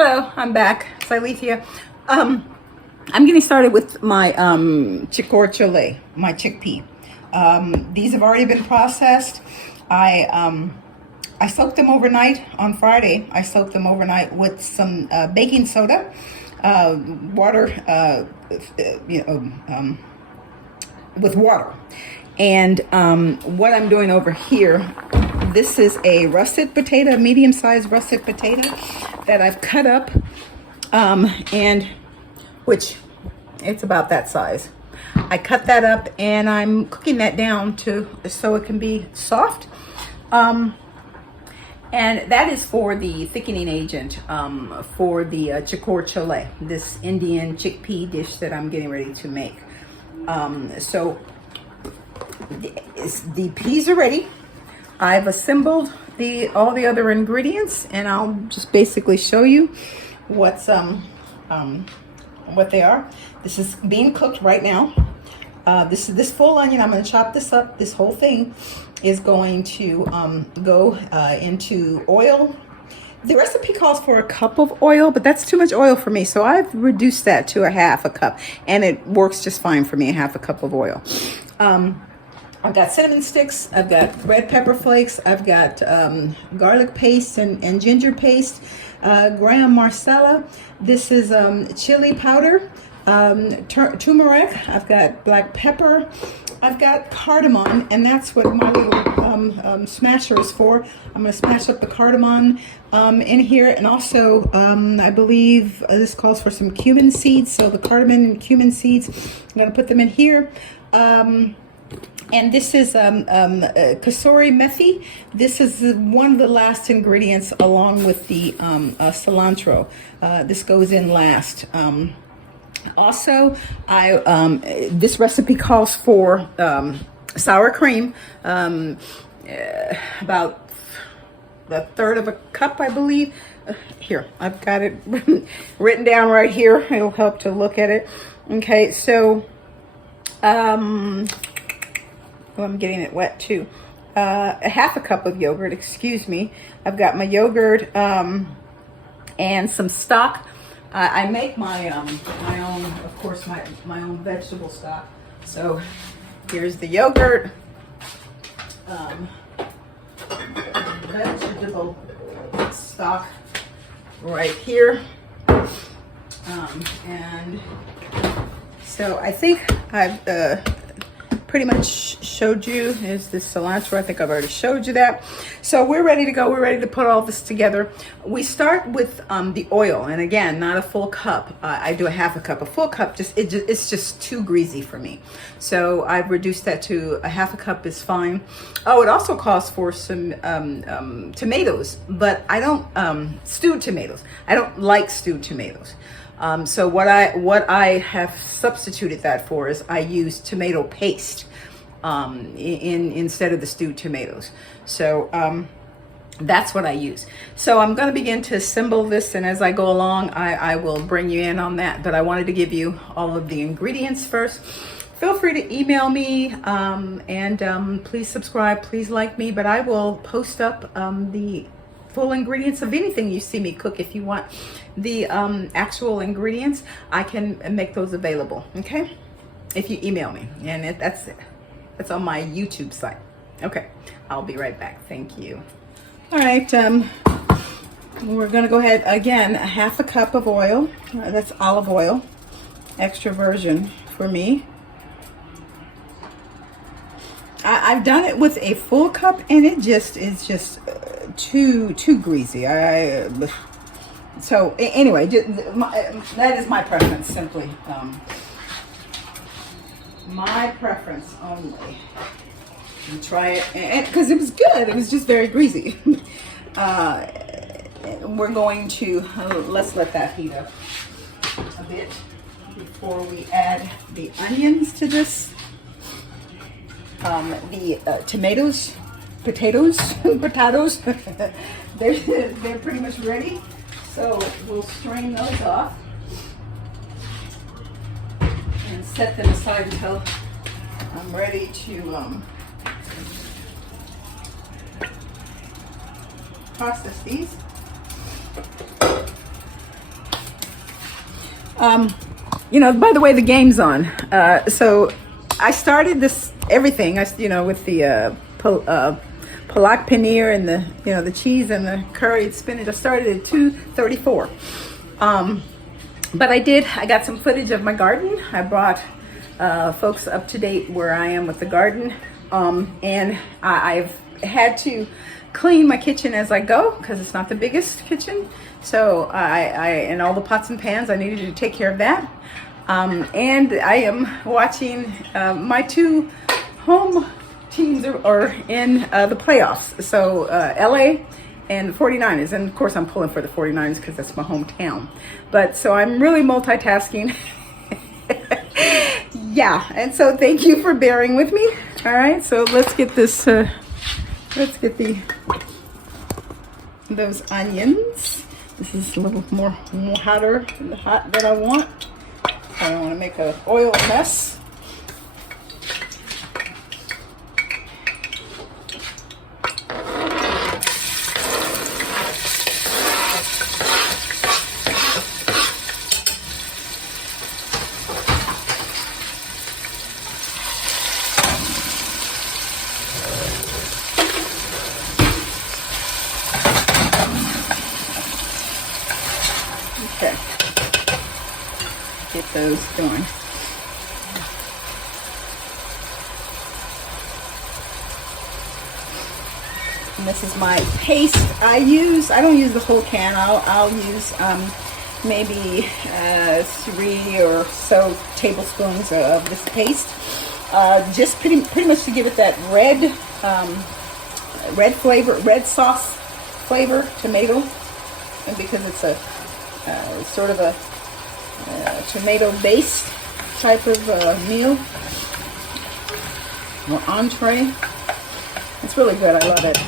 Hello, I'm back. It's Alethea. I'm getting started with my Chikar Cholay, my chickpea. These have already been processed. I soaked them overnight on Friday. I soaked them overnight with some baking soda, water, with water. And what I'm doing over here, this is a russet potato, medium-sized russet potato that I've cut up, and which it's about that size. I cut that up and I'm cooking that down so it can be soft. And that is for the thickening agent for the Chikar Cholay, this Indian chickpea dish that I'm getting ready to make. So the peas are ready. I've assembled all the other ingredients, and I'll just basically show you what they are. This is being cooked right now. This full onion, I'm going to chop this up. This whole thing is going to go into oil. The recipe calls for a cup of oil, but that's too much oil for me, so I've reduced that to a half a cup, and it works just fine for me, a half a cup of oil. I've got cinnamon sticks, I've got red pepper flakes, I've got garlic paste and ginger paste, garam masala. This is chili powder, turmeric, I've got black pepper, I've got cardamom, and that's what my little smasher is for. I'm going to smash up the cardamom in here, and also I believe this calls for some cumin seeds, so the cardamom and cumin seeds, I'm going to put them in here. And this is kasuri methi. This is one of the last ingredients along with the cilantro. This goes in last. Also, this recipe calls for sour cream, about a third of a cup, I believe. Here, I've got it written down right here. It'll help to look at it. Okay, so I'm getting it wet too. A half a cup of yogurt, excuse me. I've got my yogurt and some stock. I make my own, of course, my own vegetable stock. So here's the yogurt, vegetable stock right here, and so I think I've pretty much showed you is this cilantro. I think I've already showed you that. So we're ready to go. We're ready to put all this together. We start with the oil, and again, not a full cup. I do a half a cup. A full cup, it's just too greasy for me. So I've reduced that to a half a cup is fine. Oh, it also calls for some tomatoes, but I don't stewed tomatoes. I don't like stewed tomatoes. So what I have substituted that for is I use tomato paste instead of the stewed tomatoes. So that's what I use. So I'm going to begin to assemble this, and as I go along, I will bring you in on that. But I wanted to give you all of the ingredients first. Feel free to email me, and please subscribe, please like me. But I will post up the full ingredients of anything you see me cook. If you want the actual ingredients, I can make those available, okay? If you email me, and that's on my YouTube site. Okay, I'll be right back. Thank you. All right, we're gonna go ahead again, a half a cup of oil. That's olive oil, extra virgin for me. I've done it with a full cup, and it just is just too greasy. So anyway, that is my preference. Simply my preference only. And try it, because it was good. It was just very greasy. We're going to let's let that heat up a bit before we add the onions to this. The tomatoes, potatoes, they're pretty much ready. So we'll strain those off and set them aside until I'm ready to process these. You know, by the way, the game's on. So I started this everything. With the palak paneer and the cheese and the curried spinach. I started at 2:34. But I got some footage of my garden. I brought folks up to date where I am with the garden, and I've had to clean my kitchen as I go because it's not the biggest kitchen. So and all the pots and pans, I needed to take care of that. And I am watching my two home teams are in the playoffs. So LA and the 49ers. And of course I'm pulling for the 49ers because that's my hometown. But so I'm really multitasking. Yeah, and so thank you for bearing with me. All right, so let's get this, let's get those onions. This is a little more hotter than the hot that I want. I don't want to make an oil mess. Okay, get those going. And this is my paste I use. I don't use the whole can. I'll use maybe 3 or so tablespoons of this paste. Just pretty much to give it that red flavor, red sauce flavor, tomato, and because it's a sort of a tomato-based type of meal or entree. It's really good. I love it.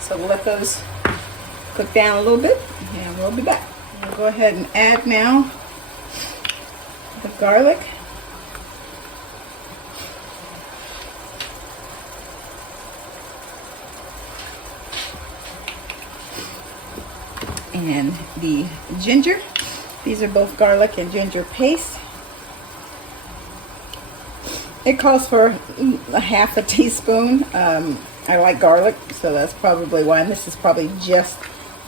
So we'll let those cook down a little bit, and we'll be back. We'll go ahead and add now the garlic. And the ginger. These are both garlic and ginger paste. It calls for a half a teaspoon. I like garlic, so that's probably why. And this is probably just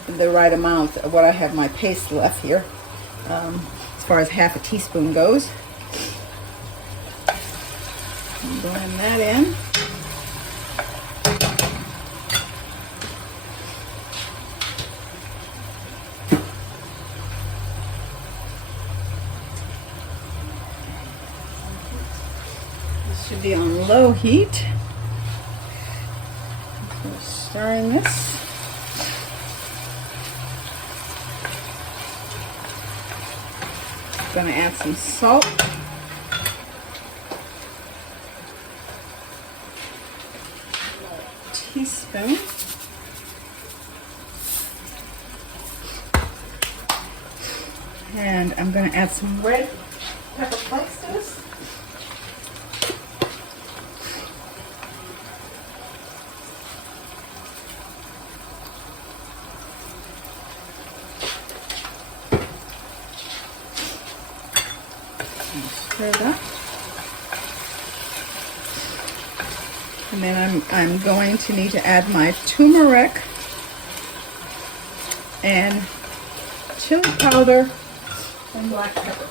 the right amount of what I have my paste left here, as far as half a teaspoon goes. I'm blend that in. Should be on low heat. So stirring this. Going to add some salt. Teaspoon. And I'm going to add some red pepper flakes to this. Stir it up. And then I'm going to need to add my turmeric and chili powder and black pepper.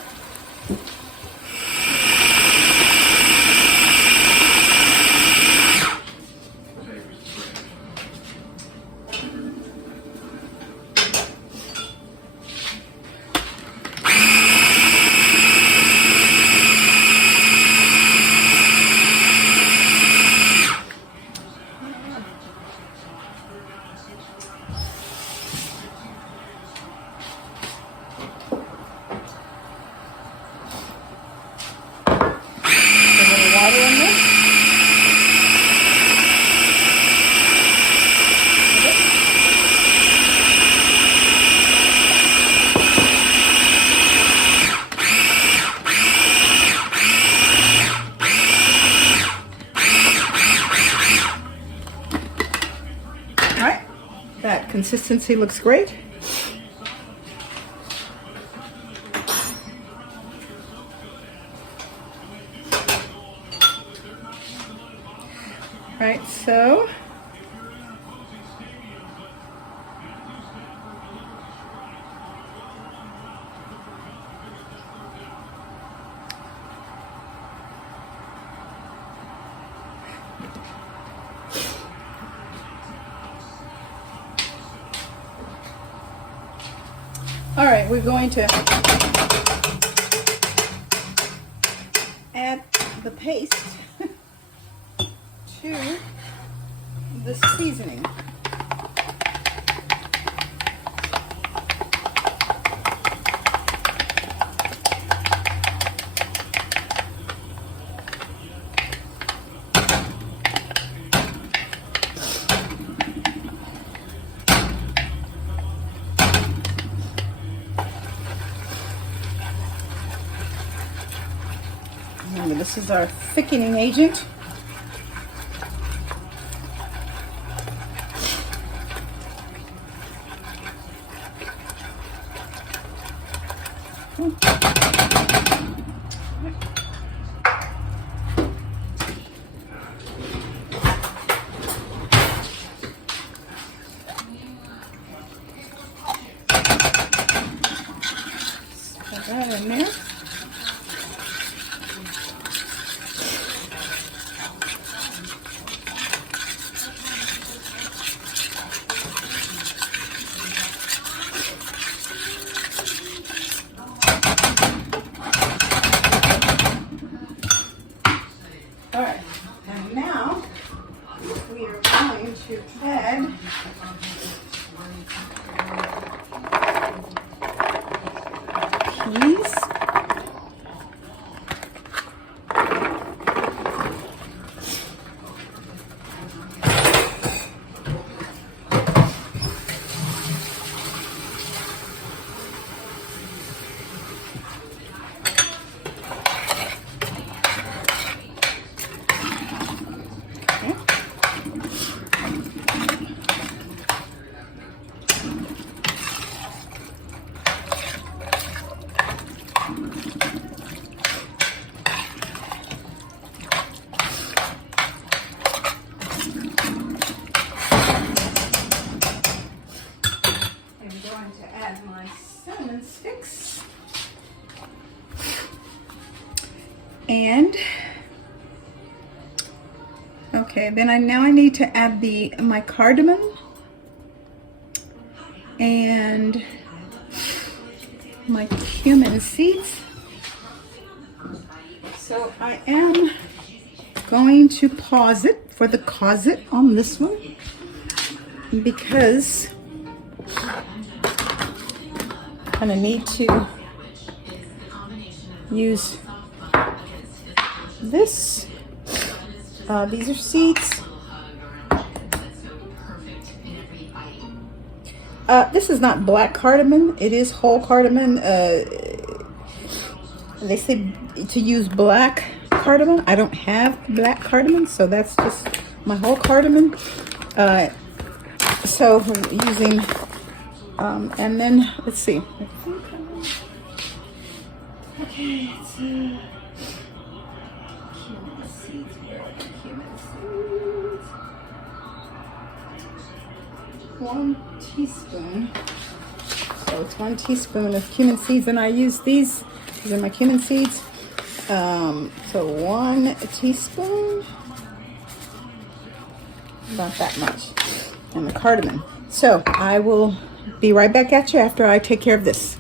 Consistency looks great. Right, so all right, we're going to add the paste to the seasoning. Remember, this is our thickening agent. Put that in there. All right, and now we are going to add peas. And okay, then now I need to add my cardamom and my cumin seeds. So I am going to pause it for the closet on this one because I kind of need to use this. These are seeds. This is not black cardamom. It is whole cardamom. They say to use black cardamom. I don't have black cardamom, so that's just my whole cardamom. So we're using, and then let's see. Okay, it's cumin seeds. Cumin seeds. 1 teaspoon. So it's 1 teaspoon of cumin seeds, and I use these. These are my cumin seeds. So 1 teaspoon. Not that much. And the cardamom. So I will be right back at you after I take care of this.